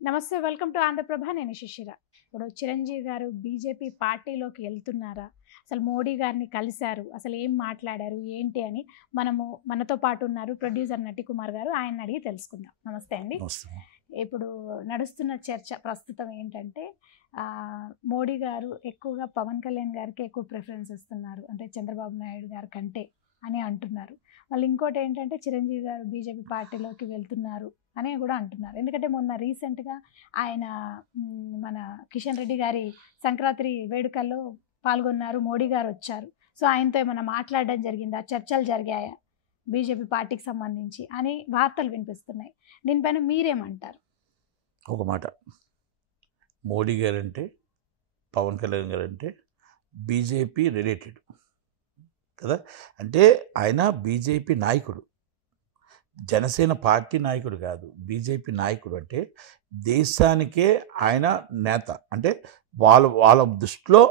నమస్తే, welcome to Andhraprabha. నేను శిశిర. ఇప్పుడు చిరంజీవి గారు బీజేపీ పార్టీలోకి వెళ్తున్నారా? అసలు మోడీ గారిని కలిశారు, అసలు ఏం మాట్లాడారు ఏంటి అని మనతో పాటు ఉన్నారు ప్రొడ్యూసర్ నటికుమార్ గారు. ఆయన అడిగి తెలుసుకుందాం. నమస్తే అండి. ఇప్పుడు నడుస్తున్న చర్చ ప్రస్తుతం ఏంటంటే మోడీ గారు ఎక్కువగా పవన్ కళ్యాణ్ గారికి ఎక్కువ ప్రిఫరెన్స్ ఇస్తున్నారు, అంటే చంద్రబాబు నాయుడు గారి కంటే అని అంటున్నారు. వాళ్ళు ఇంకోటి ఏంటంటే చిరంజీవి గారు బీజేపీ పార్టీలోకి వెళ్తున్నారు అని కూడా అంటున్నారు. ఎందుకంటే మొన్న రీసెంట్గా ఆయన మన కిషన్ రెడ్డి గారి సంక్రాంతి వేడుకల్లో పాల్గొన్నారు, మోడీ గారు వచ్చారు. సో ఆయనతో ఏమైనా మాట్లాడడం జరిగిందా, చర్చలు జరిగాయా బీజేపీ పార్టీకి సంబంధించి అని వార్తలు వినిపిస్తున్నాయి. దీనిపైన మీరేమంటారు? ఒక మాట, మోడీ గారంటే పవన్ కళ్యాణ్ గారంటే బీజేపీ రిలేటెడ్ కదా. అంటే ఆయన బీజేపీ నాయకుడు, జనసేన పార్టీ నాయకుడు కాదు, బీజేపీ నాయకుడు. అంటే దేశానికే ఆయన నేత. అంటే వాళ్ళ దృష్టిలో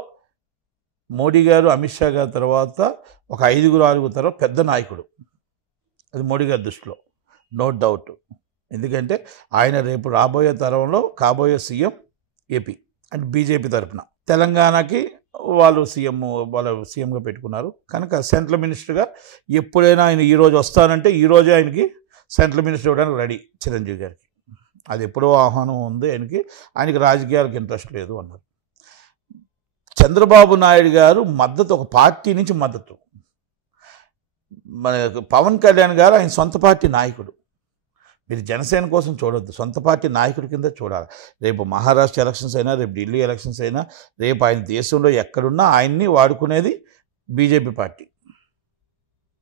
మోడీ గారు అమిత్ షా గారి తర్వాత ఒక 5-6 తర్వాత పెద్ద నాయకుడు. అది మోడీ గారి దృష్టిలో, నో డౌట్. ఎందుకంటే ఆయన రేపు రాబోయే తరంలో కాబోయే సీఎం ఏపీ అంటే బీజేపీ తరఫున. తెలంగాణకి వాళ్ళు సీఎంగా పెట్టుకున్నారు కనుక సెంట్రల్ మినిస్టర్గా ఎప్పుడైనా ఆయన ఈరోజు వస్తానంటే ఈరోజే ఆయనకి సెంట్రల్ మినిస్టర్ ఇవ్వడానికి రెడీ చిరంజీవి గారికి. అది ఎప్పుడో ఆహ్వానం ఉంది ఆయనకి రాజకీయాలకు ఇంట్రెస్ట్ లేదు అన్నారు. చంద్రబాబు నాయుడు గారు మద్దతు, ఒక పార్టీ నుంచి మద్దతు. మన పవన్ కళ్యాణ్ గారు ఆయన సొంత పార్టీ నాయకుడు. మీరు జనసేన కోసం చూడొద్దు, సొంత పార్టీ నాయకుడి కింద చూడాలి. రేపు మహారాష్ట్ర ఎలక్షన్స్ అయినా, రేపు ఢిల్లీ ఎలక్షన్స్ అయినా, రేపు ఆయన దేశంలో ఎక్కడున్నా ఆయన్ని వాడుకునేది బీజేపీ పార్టీ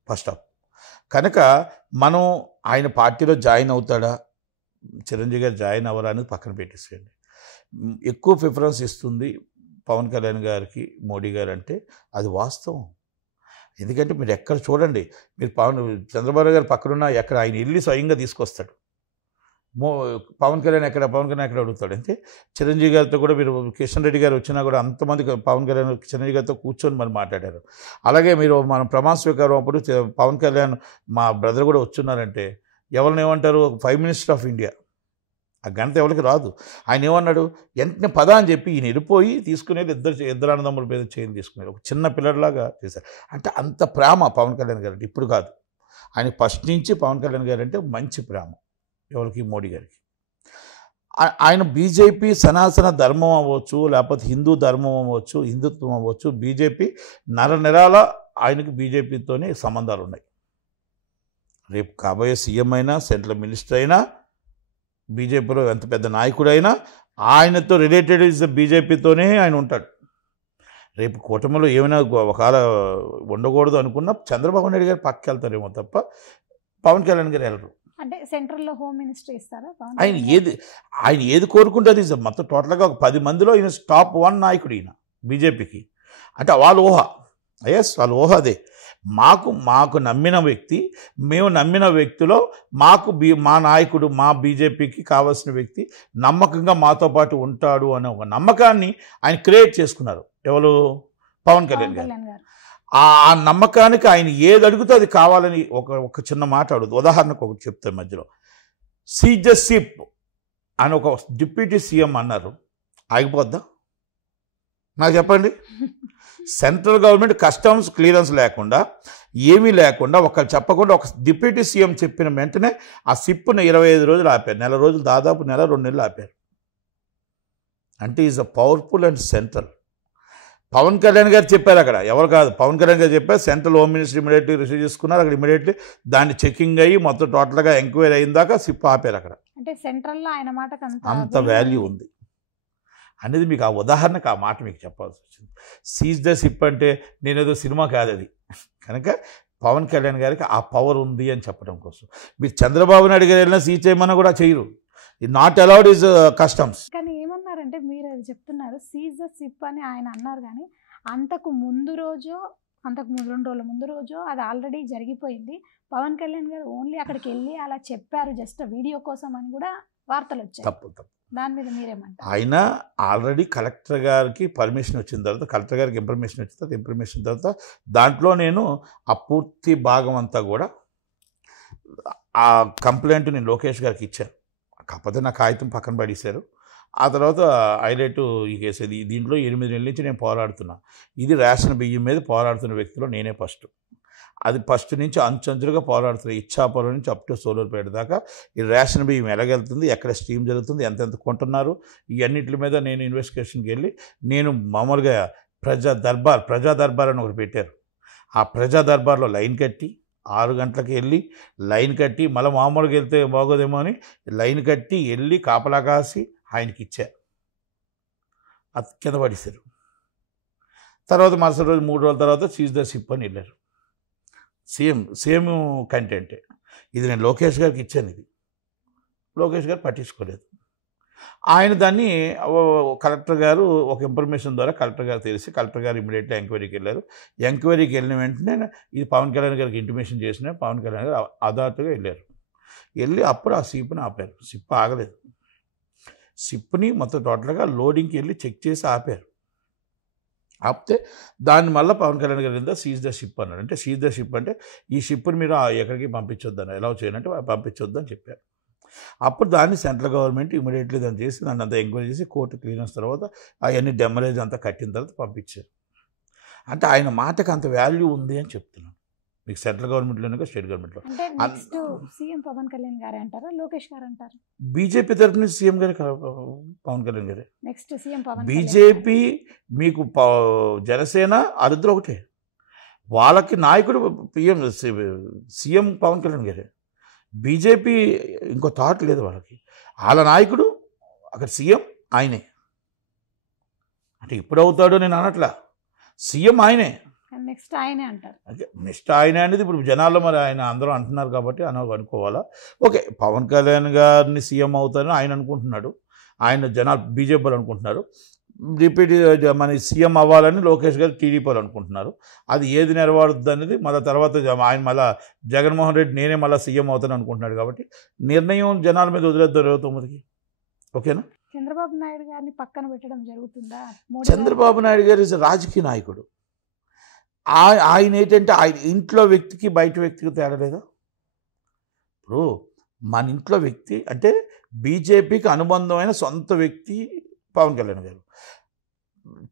ఫస్ట్ ఆఫ్. కనుక మనం ఆయన పార్టీలో జాయిన్ అవుతాడా, చిరంజీవి గారు జాయిన్ అవ్వరా అనేది పక్కన పెట్టేసేయండి. ఎక్కువ ప్రిఫరెన్స్ ఇస్తుంది పవన్ కళ్యాణ్ గారికి మోడీ గారు అంటే అది వాస్తవం. ఎందుకంటే మీరు ఎక్కడ చూడండి, మీరు చంద్రబాబు గారు పక్కనున్న ఎక్కడ ఆయన వెళ్ళి స్వయంగా తీసుకొస్తాడు. పవన్ కళ్యాణ్ ఎక్కడ అడుగుతాడు. అంటే చిరంజీవి గారితో కూడా మీరు కిషన్ రెడ్డి గారు వచ్చినా కూడా అంతమంది పవన్ కళ్యాణ్ చిరంజీవి గారితో కూర్చొని మరి మాట్లాడారు. అలాగే మీరు మనం ప్రమాణ స్వీకారం అప్పుడు పవన్ కళ్యాణ్ మా బ్రదర్ కూడా వచ్చున్నారంటే ఎవరిని ఏమంటారు, ప్రైమ్ మినిస్టర్ ఆఫ్ ఇండియా. ఆ ఘనత ఎవరికి రాదు. ఆయన ఏమన్నాడు, వెంటనే పద అని చెప్పి ఈయన వెళ్ళిపోయి తీసుకునేది ఇద్దరు అన్నదమ్ముల మీద చేయి తీసుకునేది, ఒక చిన్న పిల్లడిలాగా చేశారు. అంటే అంత ప్రేమ పవన్ కళ్యాణ్ గారు అంటే. ఇప్పుడు కాదు, ఆయన ఫస్ట్ నుంచి పవన్ కళ్యాణ్ గారు అంటే మంచి ప్రేమ ఎవరికి, మోడీ గారికి. ఆయన బీజేపీ సనాతన ధర్మం అవ్వచ్చు, లేకపోతే హిందూ ధర్మం అవ్వచ్చు, హిందుత్వం అవ్వచ్చు, బీజేపీ నెరాల ఆయనకి బీజేపీతోనే సంబంధాలు ఉన్నాయి. రేపు కాబోయే సీఎం అయినా, సెంట్రల్ మినిస్టర్ అయినా, బీజేపీలో ఎంత పెద్ద నాయకుడైనా ఆయనతో రిలేటెడ్ ఇస్ బీజేపీతోనే ఆయన ఉంటాడు. రేపు కూటమిలో ఏమైనా ఒకవేళ ఉండకూడదు అనుకున్నా చంద్రబాబు నాయుడు గారు పక్కకి వెళ్తారేమో తప్ప పవన్ కళ్యాణ్ గారు వెళ్ళరు. అంటే సెంట్రల్లో హోమ్ మినిస్టర్ ఇస్తారా? ఆయన ఏది కోరుకుంటుంది మొత్తం టోటల్గా ఒక 10 మందిలో ఈయన టాప్ 1 నాయకుడు ఈయన బీజేపీకి. అంటే వాళ్ళ ఊహ, వాళ్ళ ఊహ అదే. మాకు నమ్మిన వ్యక్తి, మేము నమ్మిన వ్యక్తిలో మా నాయకుడు, మా బీజేపీకి కావాల్సిన వ్యక్తి నమ్మకంగా మాతో పాటు ఉంటాడు అనే ఒక నమ్మకాన్ని ఆయన క్రియేట్ చేసుకున్నారు. ఎవరు? పవన్ కళ్యాణ్ గారు. ఆ నమ్మకానికి ఆయన ఏది అడుగుతో అది కావాలని ఒక చిన్న మాట అడుగుతుంది. ఉదాహరణకు ఒకటి చెప్తాను మధ్యలో. సీజ్ ద షిప్ అని ఒక డిప్యూటీ సీఎం అన్నారు, ఆగిపోద్దా? నాకు చెప్పండి. సెంట్రల్ గవర్నమెంట్ కస్టమ్స్ క్లియరెన్స్ లేకుండా, ఏమీ లేకుండా, చెప్పకుండా ఒక డిప్యూటీ సీఎం చెప్పిన వెంటనే ఆ షిప్ను 25 రోజులు ఆపారు. నెల రోజులు, దాదాపు 1-2 నెలలు ఆపారు. అంటే is a powerful and central. Pawan Kalyan గారు చెప్పారు అక్కడ, ఎవరు కాదు, పవన్ కళ్యాణ్ గారు చెప్పారు. Central home minister immediately receive చేసుకున్నారు. అక్కడ ఇమీడియట్లీ దాన్ని చెకింగ్ అయ్యి మొత్తం టోటల్గా ఎంక్వైరీ అయిన దాకా షిప్ ఆపారు అక్కడ. అంటే సెంట్రల్లో ఆయన మాటకు అంత వాల్యూ ఉంది అనేది మీకు ఆ ఉదాహరణకు ఆ మాట మీకు చెప్పాల్సి వచ్చింది. సీజ్ ద షిప్ అంటే నేనేదో సినిమా కాదు అది. కనుక పవన్ కళ్యాణ్ గారికి ఆ పవర్ ఉంది అని చెప్పడం కోసం. మీరు చంద్రబాబు నాయుడు గారు వెళ్ళినా సీజ్ చేయమన్నా కూడా చేయరు. ఇది నాట్ అలౌడ్ ఈజ్ కస్టమ్స్. కానీ ఏమన్నారంటే మీరు అది చెప్తున్నారు, సీజ్ ద షిప్ అని ఆయన అన్నారు. కానీ అంతకు 2 రోజుల ముందు రోజు అది ఆల్రెడీ జరిగిపోయింది. పవన్ కళ్యాణ్ గారు ఓన్లీ అక్కడికి వెళ్ళి అలా చెప్పారు జస్ట్ వీడియో కోసం అని కూడా వార్తలు వచ్చాయి. తప్పు. దాని మీద మీరేమంటారు? ఆయన ఆల్రెడీ కలెక్టర్ గారికి పర్మిషన్ వచ్చిన తర్వాత, కలెక్టర్ గారికి ఇన్ఫర్మేషన్ వచ్చిన తర్వాత దాంట్లో నేను ఆ పూర్తి భాగం అంతా కూడా ఆ కంప్లైంట్ నేను లోకేష్ గారికి ఇచ్చాను. కాకపోతే నా కాగితం పక్కన పడేశారు. ఆ తర్వాత హైలైట్ ఈ కేసు ఇది. దీంట్లో 8 నెలల నుంచి నేను పోరాడుతున్నా. ఇది రేషన్ బియ్యం మీద పోరాడుతున్న వ్యక్తిలో నేనే ఫస్ట్. అది ఫస్ట్ నుంచి అంచెంచులుగా పోరాడుతున్నా. ఇచ్చాపురం నుంచి అప్ టు సోలూరుపేట దాకా ఈ రేషన్ బియ్యం ఎలాగెళ్తుంది, ఎక్కడ స్ట్రీమ్ జరుగుతుంది, ఎంతెంత కొంటున్నారు, ఇవన్నిటి మీద నేను ఇన్వెస్టిగేషన్కి వెళ్ళి నేను మామూలుగా ప్రజా దర్బార్ అని ఒకటి పెట్టారు. ఆ ప్రజా దర్బార్లో లైన్ కట్టి 6 గంటలకు వెళ్ళి లైన్ కట్టి మళ్ళీ మామూలుగా వెళ్తే బాగోదేమో అని లైన్ కట్టి వెళ్ళి కాపలా కాసి ఆయనకి ఇచ్చారు. అది కింద పడేశారు. తర్వాత మరుసటి రోజు 3 రోజుల తర్వాత సీజ్ ద షిప్ అని వెళ్ళారు. సేమ్ కంటెంటే. ఇది నేను లోకేష్ గారికి ఇచ్చాను. ఇది లోకేష్ గారు పట్టించుకోలేదు. ఆయన దాన్ని కలెక్టర్ గారు ఒక ఇన్ఫర్మేషన్ ద్వారా కలెక్టర్ గారు తెలిసి కలెక్టర్ గారు ఇమీడియట్గా ఎంక్వైరీకి వెళ్ళారు. ఎంక్వైరీకి వెళ్ళిన వెంటనే ఇది పవన్ కళ్యాణ్ గారికి ఇంటిమేషన్ చేసిన పవన్ కళ్యాణ్ గారు అదార్ట్గా వెళ్ళారు. వెళ్ళి అప్పుడు ఆ షిప్ని ఆపారు. షిప్ ఆగలేదు. షిప్ని మొత్తం టోటల్గా లోడింగ్కి వెళ్ళి చెక్ చేసి ఆపారు. ఆపితే దాన్ని మళ్ళీ పవన్ కళ్యాణ్ గారి కింద సీజ్ ద షిప్ అన్నాడు. అంటే సీజ్ ద షిప్ అంటే ఈ షిప్ని మీరు ఎక్కడికి పంపించొద్దు అని, ఎలా చేయాలంటే పంపించొద్దు అని చెప్పారు. అప్పుడు దాన్ని సెంట్రల్ గవర్నమెంట్ ఇమీడియట్లీ దాన్ని చేసి దాన్ని అంతా ఎంక్వైరీ చేసి కోర్టు క్లియరెన్స్ తర్వాత అవన్నీ డెమరేజ్ అంతా కట్టిన తర్వాత పంపించారు. అంటే ఆయన మాటకు అంత వాల్యూ ఉంది అని చెప్తున్నాను మీకు. సెంట్రల్ గవర్నమెంట్లోనే స్టేట్ గవర్నమెంట్లో. నెక్స్ట్ సీఎం పవన్ కళ్యాణ్ గారే అంటారా, లోకేష్ గారు అంటారు? బీజేపీ తరఫు నుంచి సీఎం గారు పవన్ కళ్యాణ్ గారే. నెక్స్ట్ సీఎం పవన్ బీజేపీ మీకు జనసేన అరిద్దరు ఒకటే. వాళ్ళకి నాయకుడు సీఎం పవన్ కళ్యాణ్ గారే. బీజేపీ ఇంకో థాట్ లేదు వాళ్ళకి. వాళ్ళ నాయకుడు అక్కడ సీఎం ఆయనే. అంటే ఇప్పుడు అవుతాడో నేను అనట్లా, సీఎం ఆయనే. నెక్స్ట్ ఆయనే అంటారు. నెక్స్ట్ ఆయనే అనేది ఇప్పుడు జనాల్లో మరి ఆయన అందరూ అంటున్నారు కాబట్టి అనుకోవాలా. ఓకే, పవన్ కళ్యాణ్ గారిని సీఎం అవుతారని ఆయన అనుకుంటున్నాడు. ఆయన జనాలు బీజేపీ వాళ్ళు అనుకుంటున్నారు. రిపీట్ మన సీఎం అవ్వాలని లోకేష్ గారు టీడీపీ వాళ్ళు అనుకుంటున్నారు. అది ఏది నెరవేరుద్ది అనేది మళ్ళీ తర్వాత ఆయన మళ్ళీ జగన్మోహన్ రెడ్డి నేనే మళ్ళీ సీఎం అవుతాను అనుకుంటున్నాడు. కాబట్టి నిర్ణయం జనాల మీద వదిలేద్దాం 29కి. ఓకేనా? చంద్రబాబు నాయుడు గారిని పక్కన పెట్టడం జరుగుతుందా? చంద్రబాబు నాయుడు గారు రాజకీయ నాయకుడు. ఆయన ఏంటంటే ఆయన ఇంట్లో వ్యక్తికి బయట వ్యక్తికి తేడా లేదా? ఇప్పుడు మన ఇంట్లో వ్యక్తి అంటే బీజేపీకి అనుబంధమైన సొంత వ్యక్తి పవన్ కళ్యాణ్ గారు.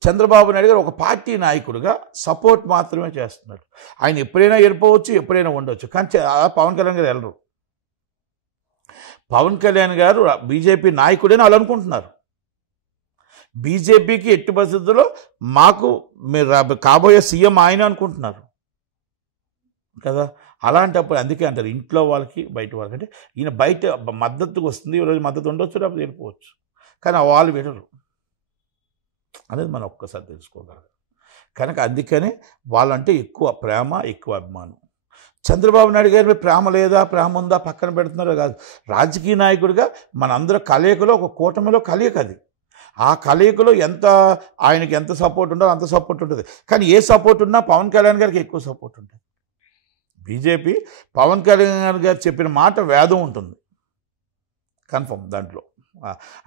చంద్రబాబు నాయుడు గారు ఒక పార్టీ నాయకుడిగా సపోర్ట్ మాత్రమే చేస్తున్నాడు. ఆయన ఎప్పుడైనా వెళ్ళిపోవచ్చు, ఎప్పుడైనా ఉండవచ్చు. కానీ పవన్ కళ్యాణ్ గారు వెళ్ళరు. పవన్ కళ్యాణ్ గారు బీజేపీ నాయకుడని వాళ్ళు అనుకుంటున్నారు. బీజేపీకి ఎట్టి పరిస్థితుల్లో మాకు మీరు కాబోయే సీఎం ఆయన అనుకుంటున్నారు కదా. అలాంటప్పుడు అందుకే అంటారు ఇంట్లో వాళ్ళకి బయట వాళ్ళకి. అంటే ఈయన బయట మద్దతుకు వస్తుంది, ఈరోజు మద్దతు ఉండొచ్చు, లేకపోతే వెళ్ళిపోవచ్చు. కానీ వాళ్ళు వినరు అనేది మనం ఒక్కసారి తెలుసుకోగలరు. కనుక అందుకనే వాళ్ళంటే ఎక్కువ ప్రేమ, ఎక్కువ అభిమానం. చంద్రబాబు నాయుడు గారి మీద ప్రేమ లేదా, ప్రేమ ఉందా పక్కన పెడుతున్నారో కాదు. రాజకీయ నాయకుడిగా మనందరూ కలయికలో ఒక కూటమిలో కలయిక అది. ఆ కలయికలో ఆయనకి ఎంత సపోర్ట్ ఉందో అంత సపోర్ట్ ఉంటుంది. కానీ ఏ సపోర్ట్ ఉన్నా పవన్ కళ్యాణ్ గారికి ఎక్కువ సపోర్ట్ ఉంటుంది. బీజేపీ పవన్ కళ్యాణ్ గారు చెప్పిన మాట వేదం ఉంటుంది కన్ఫర్మ్ దాంట్లో.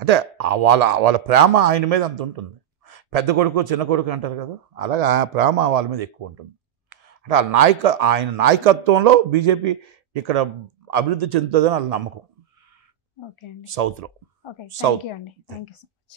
అంటే వాళ్ళ ప్రేమ ఆయన మీద అంత ఉంటుంది. పెద్ద కొడుకు చిన్న కొడుకు అంటారు కదా, అలాగే ఆ ప్రేమ వాళ్ళ మీద ఎక్కువ ఉంటుంది. అంటే ఆయన నాయకత్వంలో బీజేపీ ఇక్కడ అభివృద్ధి చెందుతుందని వాళ్ళ నమ్మకం. సౌత్లో. సౌత్.